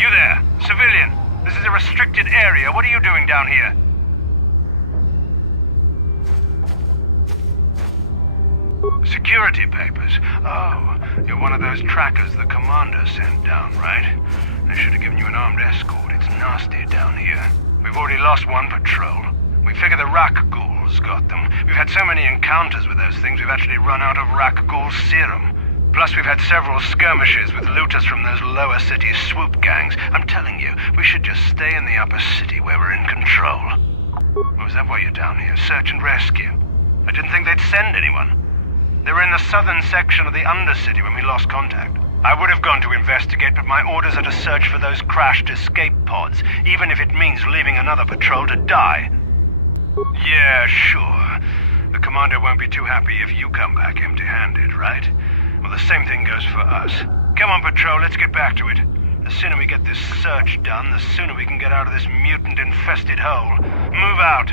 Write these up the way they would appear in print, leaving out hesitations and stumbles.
You there, civilian. This is a restricted area. What are you doing down here? Security papers. Oh, you're one of those trackers the commander sent down, right? They should have given you an armed escort. It's nasty down here. We've already lost one patrol. We figure the Rak ghouls got them. We've had so many encounters with those things, we've actually run out of Rak ghoul serum. Plus, we've had several skirmishes with looters from those lower city swoop gangs. I'm telling you, we should just stay in the upper city where we're in control. Or is that why you're down here? Search and rescue? I didn't think they'd send anyone. They were in the southern section of the Undercity when we lost contact. I would have gone to investigate, but my orders are to search for those crashed escape pods, even if it means leaving another patrol to die. Yeah, sure. The commander won't be too happy if you come back empty-handed, right? Well, the same thing goes for us. Come on, patrol, let's get back to it. The sooner we get this search done, the sooner we can get out of this mutant-infested hole. Move out!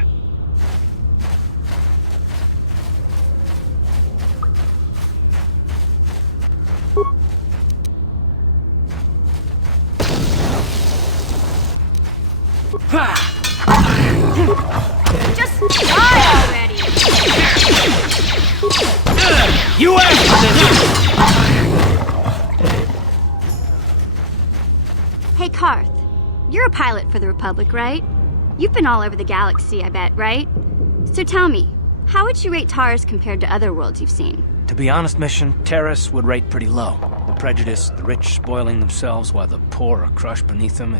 Just die already! You asked for this! Hey, Carth. You're a pilot for the Republic, right? You've been all over the galaxy, I bet, right? So tell me, how would you rate Taris compared to other worlds you've seen? To be honest, Mission, Taris would rate pretty low. The prejudice, the rich spoiling themselves while the poor are crushed beneath them,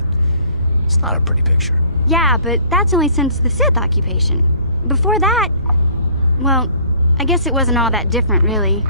it's not a pretty picture. Yeah, but that's only since the Sith occupation. Before that, well, I guess it wasn't all that different, really.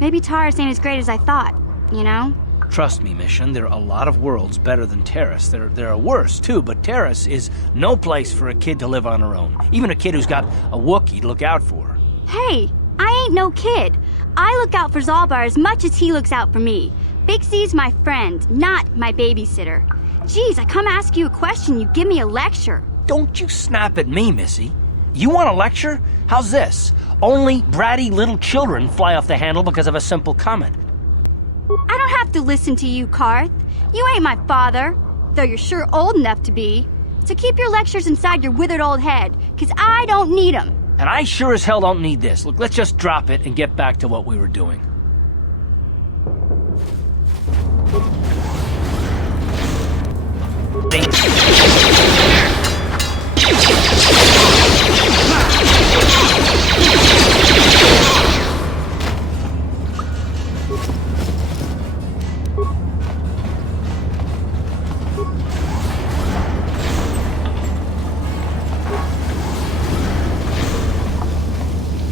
Maybe Taris ain't as great as I thought, you know? Trust me, Mission, there are a lot of worlds better than Taris. There are worse, too, but Taris is no place for a kid to live on her own. Even a kid who's got a Wookie to look out for. Hey, I ain't no kid. I look out for Zaalbar as much as he looks out for me. Big C's my friend, not my babysitter. Geez, I come ask you a question, you give me a lecture. Don't you snap at me, Missy. You want a lecture? How's this? Only bratty little children fly off the handle because of a simple comment. I don't have to listen to you, Carth. You ain't my father, though you're sure old enough to be. So keep your lectures inside your withered old head, 'cause I don't need 'em. And I sure as hell don't need this. Look, let's just drop it and get back to what we were doing.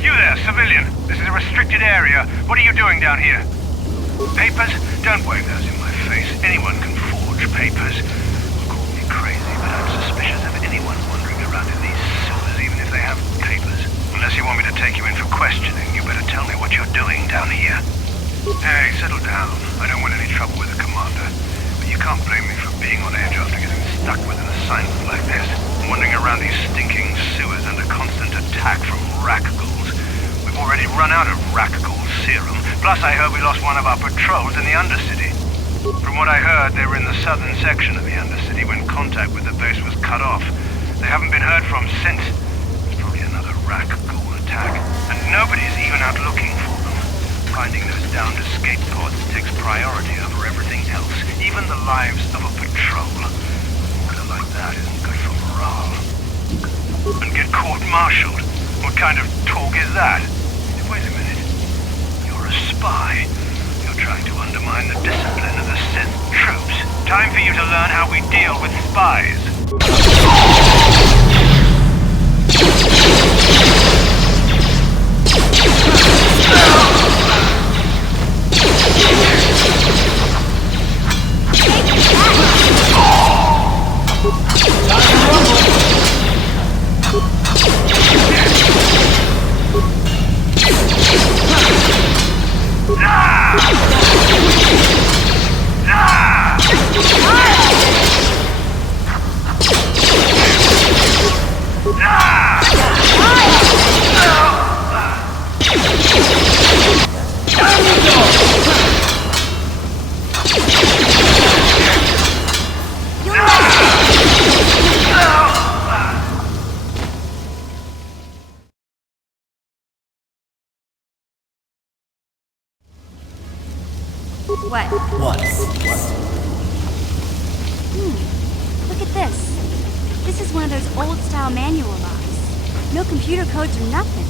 You there, civilian. This is a restricted area. What are you doing down here? Papers? Don't wave those in my face. Anyone can forge papers. Call me crazy, but I'm suspicious of anyone wandering around in these sewers, even if they have papers. Unless you want me to take you in for questioning, you better tell me what you're doing down here. Hey, settle down. I don't want any trouble with the commander. But you can't blame me for being on edge after getting stuck with an assignment like this. Wandering around these stinking sewers under constant attack from Rak ghouls. We've already run out of Rak ghoul serum. Plus, I heard we lost one of our patrols in the Undercity. From what I heard, they were in the southern section of the Undercity when contact with the base was cut off. They haven't been heard from since. It's probably another Rak ghoul attack. And nobody's even out looking for them. Finding those downed escape pods takes priority over everything else, even the lives of a patrol. Order like that isn't good for morale. And get court-martialed? What kind of talk is that? Wait a minute. You're a spy. You're trying to undermine the discipline of the Sith troops. Time for you to learn how we deal with spies. What? What? Look at this. This is one of those old-style manual locks. No computer codes or nothing.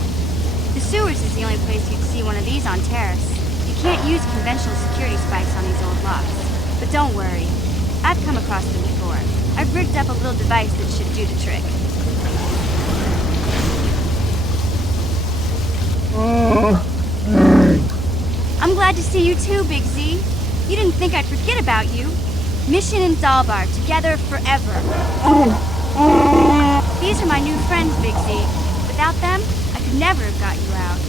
The sewers is the only place you'd see one of these on Taris. You can't use conventional security spikes on these old locks. But don't worry. I've come across them before. I've rigged up a little device that should do the trick. I'm glad to see you too, Big Z. You didn't think I'd forget about you. Mission and Zaalbar, together forever. These are my new friends, Big Z. Without them, I could never have got you out.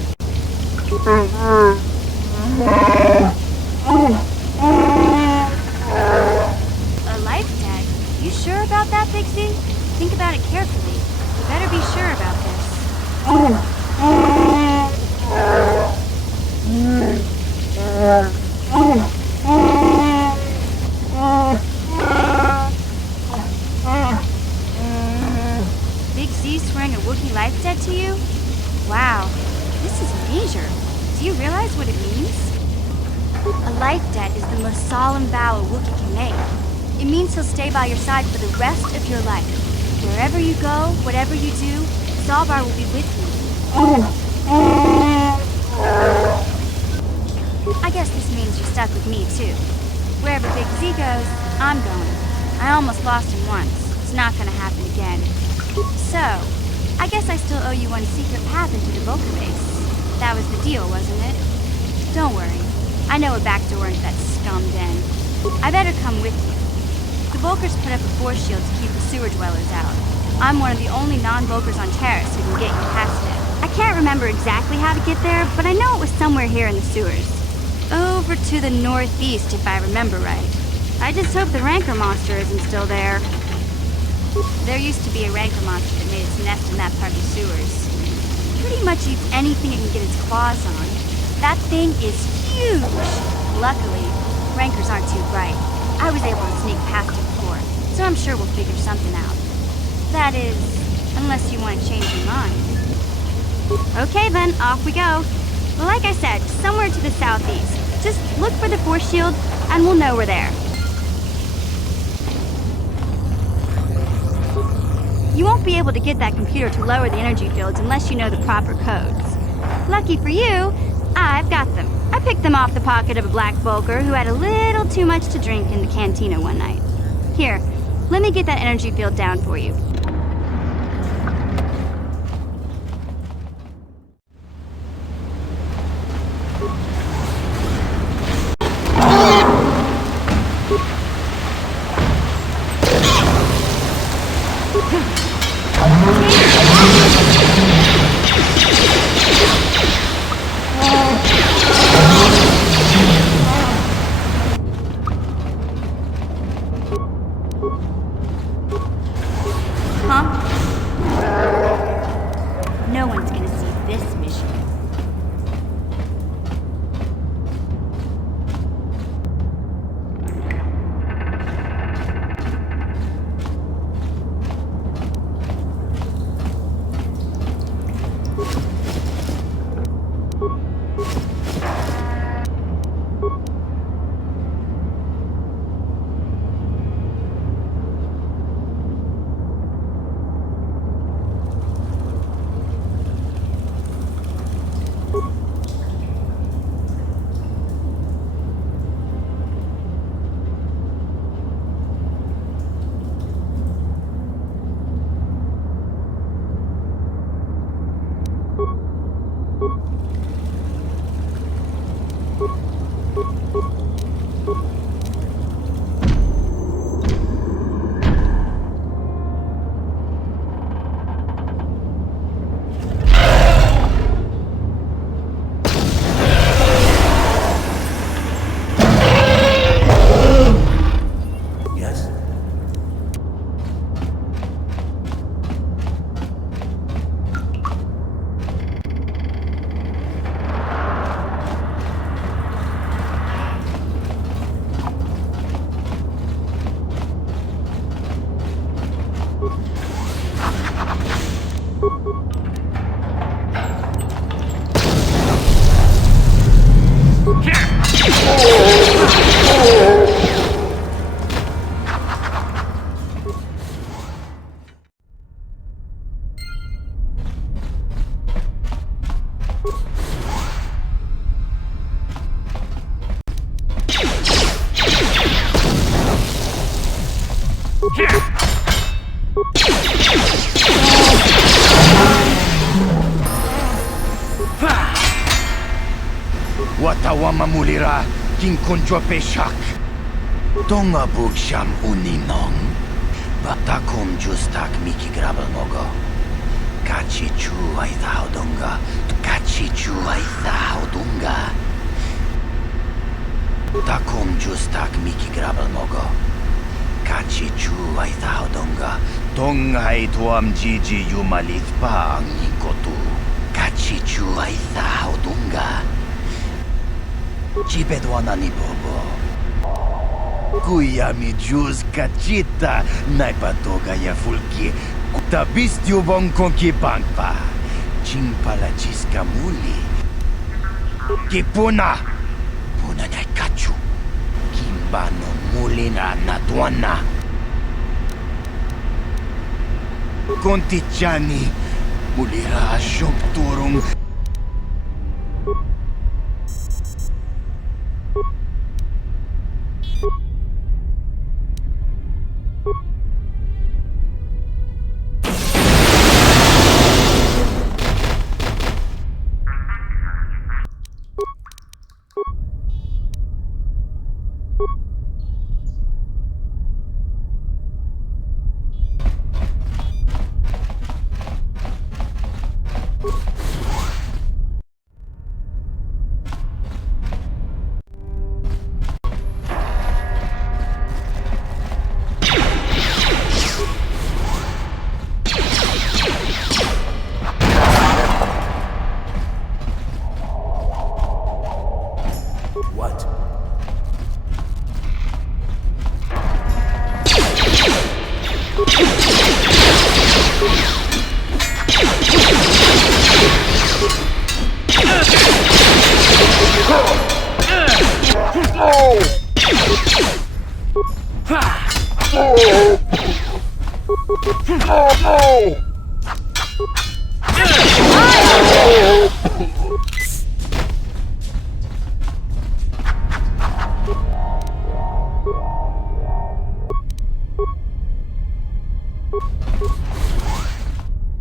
A life tag? You sure about that, Big Z? Think about it carefully. You better be sure about this. Big Z swearing a Wookie life debt to you? Wow, this is major. Do you realize what it means? A life debt is the most solemn vow a Wookie can make. It means he'll stay by your side for the rest of your life. Wherever you go, whatever you do, Zaalbar will be with you. I guess this means you're stuck with me, too. Wherever Big Z goes, I'm going. I almost lost him once. It's not gonna happen again. So, I guess I still owe you one secret path into the Vulcan base. That was the deal, wasn't it? Don't worry. I know a back door into that scum den. I better come with you. The Vulkars put up a force shield to keep the sewer dwellers out. I'm one of the only non-Vulkars on Taris who can get you past it. I can't remember exactly how to get there, but I know it was somewhere here in the sewers. Over to the northeast, if I remember right. I just hope the Rancor monster isn't still there. There used to be a Rancor monster that made its nest in that part of the sewers. Pretty much eats anything it can get its claws on. That thing is huge! Luckily, Rancors aren't too bright. I was able to sneak past it before, so I'm sure we'll figure something out. That is, unless you want to change your mind. Okay then, off we go. Well, like I said, somewhere to the southeast. Just look for the force shield, and we'll know we're there. You won't be able to get that computer to lower the energy fields unless you know the proper codes. Lucky for you, I've got them. I picked them off the pocket of a black Vulkar who had a little too much to drink in the cantina one night. Here, let me get that energy field down for you. No one's gonna see this mission. Watawama mulira kinkunjo peshak. Tonga bugsham uninong. Batakum justak miki grabal mogo. Kachi chu aithao dunga. Kachi chu aithao dunga. Takum justak miki grabal mogo. Kachi chu aithao dunga. Tongai tuam jiji yumalith pa ang nikotu. Kachi chu aithao dunga. Chipedwana ni bobo. Kuyami juz kachita naipatoga ya fulki. Kutabistyu bonkonki bangpa. Chingpala chiska muli. Kipuna. Puna nyai kachu. Kimbano mulina natwana. Kontichani. Mulira shopturung.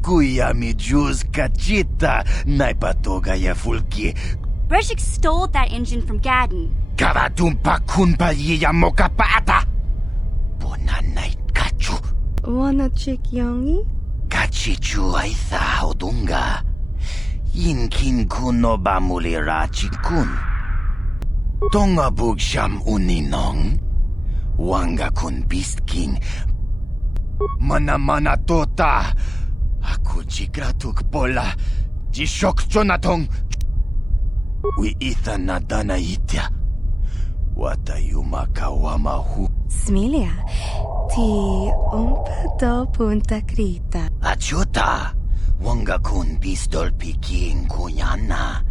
Kuyami juz kachita naipatoga ya fulki. Reshik stole that engine from Gadden. Kavatumpa kunpa yiya mokapata. Bona night kachu. Wanna chick yongi? Kachichu aitha odunga. Yinkin kuno bamulira chikun. Tonga bugsham uninong. Wanga kun beast king. Mana tota. Aku jigratuk pola. Jishok jonatong. We itha nadana itya. Watayuma kawama hu. Smilia, ti do punta krita. Achuta. Wanga kun pistol piking kunyana.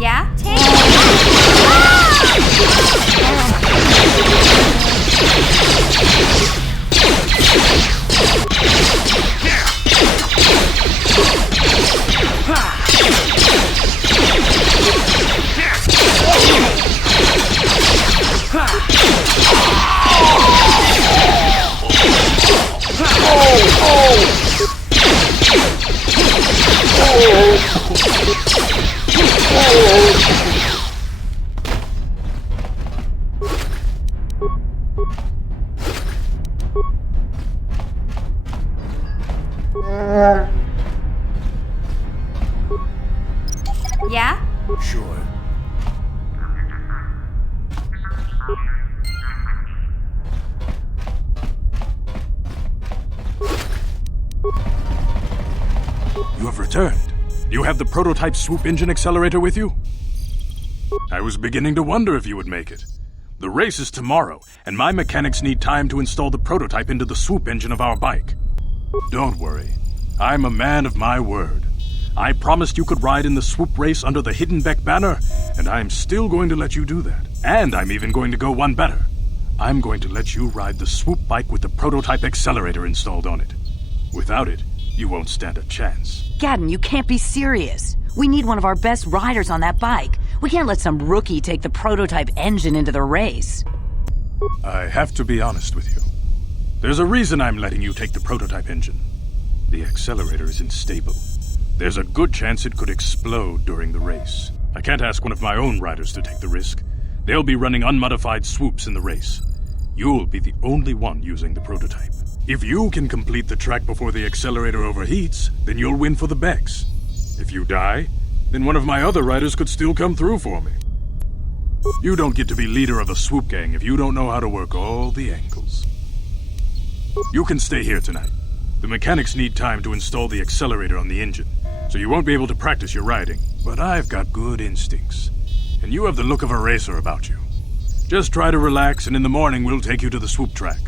Yeah? Take Yeah? Sure. You have returned. You have the prototype swoop engine accelerator with you? I was beginning to wonder if you would make it. The race is tomorrow, and my mechanics need time to install the prototype into the swoop engine of our bike. Don't worry. I'm a man of my word. I promised you could ride in the swoop race under the Hidden Bek banner, and I'm still going to let you do that. And I'm even going to go one better. I'm going to let you ride the swoop bike with the prototype accelerator installed on it. Without it, you won't stand a chance. Gadden, you can't be serious. We need one of our best riders on that bike. We can't let some rookie take the prototype engine into the race. I have to be honest with you. There's a reason I'm letting you take the prototype engine. The accelerator is unstable. There's a good chance it could explode during the race. I can't ask one of my own riders to take the risk. They'll be running unmodified swoops in the race. You'll be the only one using the prototype. If you can complete the track before the accelerator overheats, then you'll win for the Beks. If you die, then one of my other riders could still come through for me. You don't get to be leader of a swoop gang if you don't know how to work all the angles. You can stay here tonight. The mechanics need time to install the accelerator on the engine, so you won't be able to practice your riding. But I've got good instincts, and you have the look of a racer about you. Just try to relax, and in the morning we'll take you to the swoop track.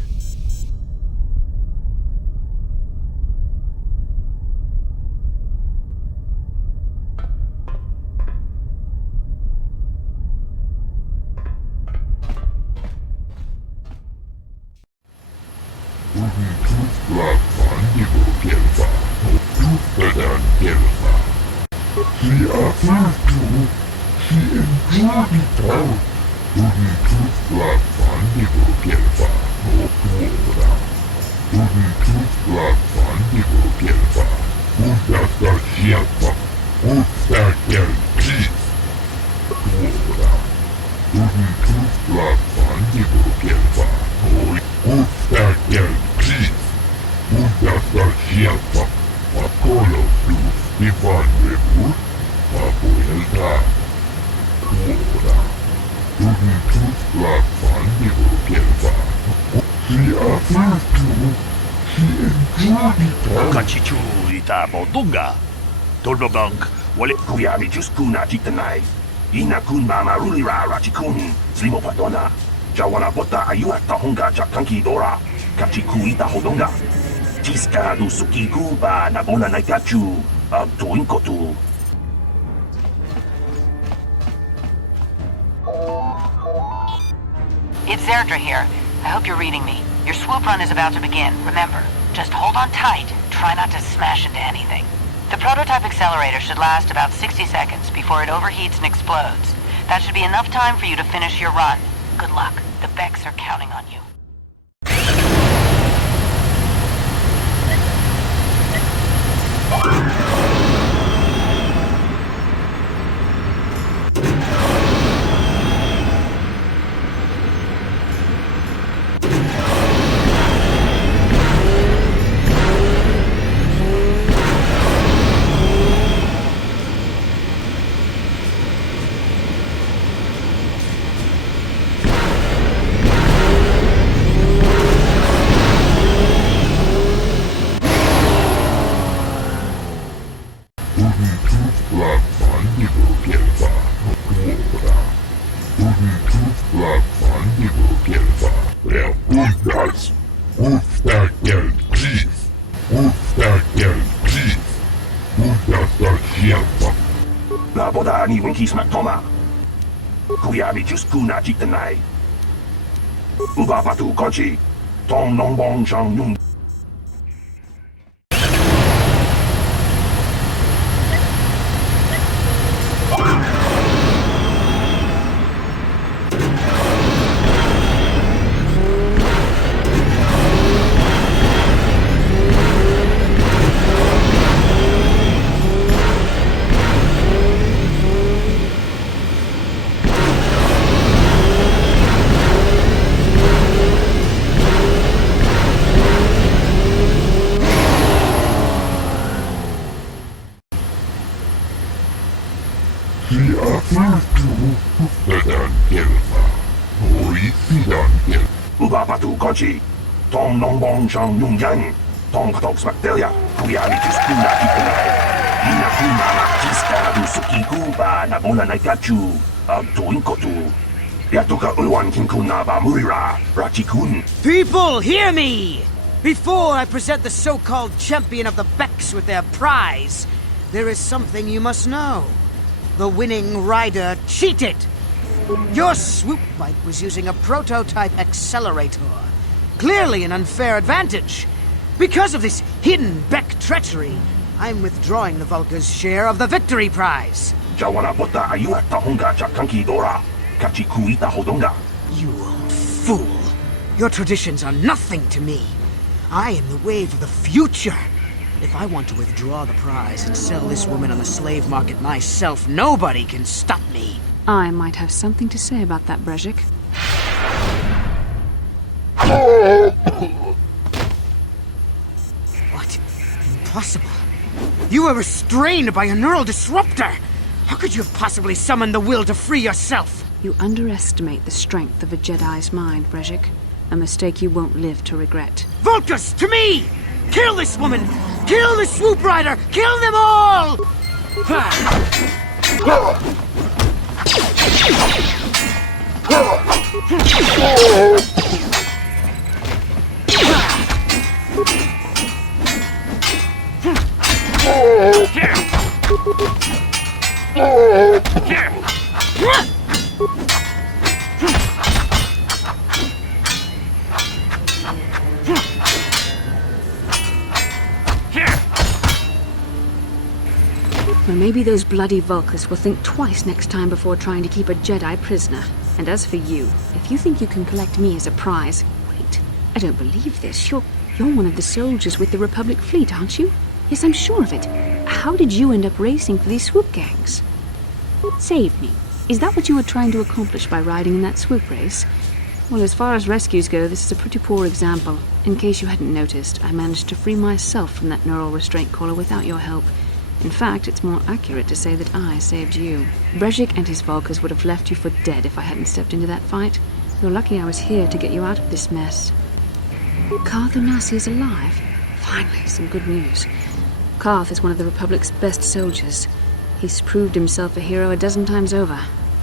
Dolbobank, wale kuyami juskuna jitanai. Ina kun mama rulira rachikun, slimo padona. Jawana bota ayuat tahonga jakanki dora. Kachiku ita hodonga. Jiska du sukiku ba nabona naikachu, tuinkotu. It's Zerdra here. I hope you're reading me. Your swoop run is about to begin, remember. Just hold on tight. Try not to smash into anything. The prototype accelerator should last about 60 seconds before it overheats and explodes. That should be enough time for you to finish your run. Good luck. The Beks are counting on you. Ni Winkies Matoma. Kuyabi Juskuna Jitanai. Ubabatu Konchi. Tom Nongbong Shang Nung. Ubabatu Konchi. Tom Nongbong Shang Nung Yang. Tom Katok Smaktelia. Kuyabi Juskuna Jitanai. Ina Kumala Jiska du Sukiku ba Nabona Naikachu. Tuinkotu. Yatuka Ulwan Kinkuna ba Murira. Rachikun. People, hear me! Before I present the so-called champion of the Beks with their prize, there is something you must know. The winning rider cheated. Your swoop bike was using a prototype accelerator. Clearly an unfair advantage. Because of this hidden Bek treachery, I'm withdrawing the Vulca's share of the victory prize. Jawana bota ayuat tahonga jakanki dora. Kachiku ita hodonga. You old fool. Your traditions are nothing to me. I am the wave of the future. If I want to withdraw the prize and sell this woman on the slave market myself, nobody can stop me. I might have something to say about that, Brejik. What? Impossible. You were restrained by a neural disruptor. How could you have possibly summoned the will to free yourself? You underestimate the strength of a Jedi's mind, Brejik. A mistake you won't live to regret. Vulcus, to me! Kill this woman! Kill the swoop rider! Kill them all! Well, maybe those bloody Vulcans will think twice next time before trying to keep a Jedi prisoner. And as for you, if you think you can collect me as a prize... Wait, I don't believe this. You're one of the soldiers with the Republic fleet, aren't you? Yes, I'm sure of it. How did you end up racing for these swoop gangs? Save me. Is that what you were trying to accomplish by riding in that swoop race? Well, as far as rescues go, this is a pretty poor example. In case you hadn't noticed, I managed to free myself from that neural restraint collar without your help. In fact, it's more accurate to say that I saved you. Brejik and his Vulcans would have left you for dead if I hadn't stepped into that fight. You're lucky I was here to get you out of this mess. Carth and I is alive. Finally, some good news. Carth is one of the Republic's best soldiers. He's proved himself a hero a dozen times over.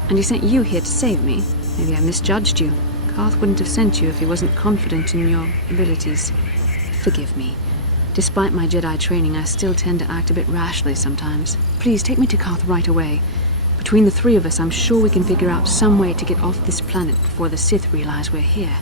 And he sent you here to save me. Maybe I misjudged you. Carth wouldn't have sent you if he wasn't confident in your abilities. Forgive me. Despite my Jedi training, I still tend to act a bit rashly sometimes. Please, take me to Carth right away. Between the three of us, I'm sure we can figure out some way to get off this planet before the Sith realize we're here.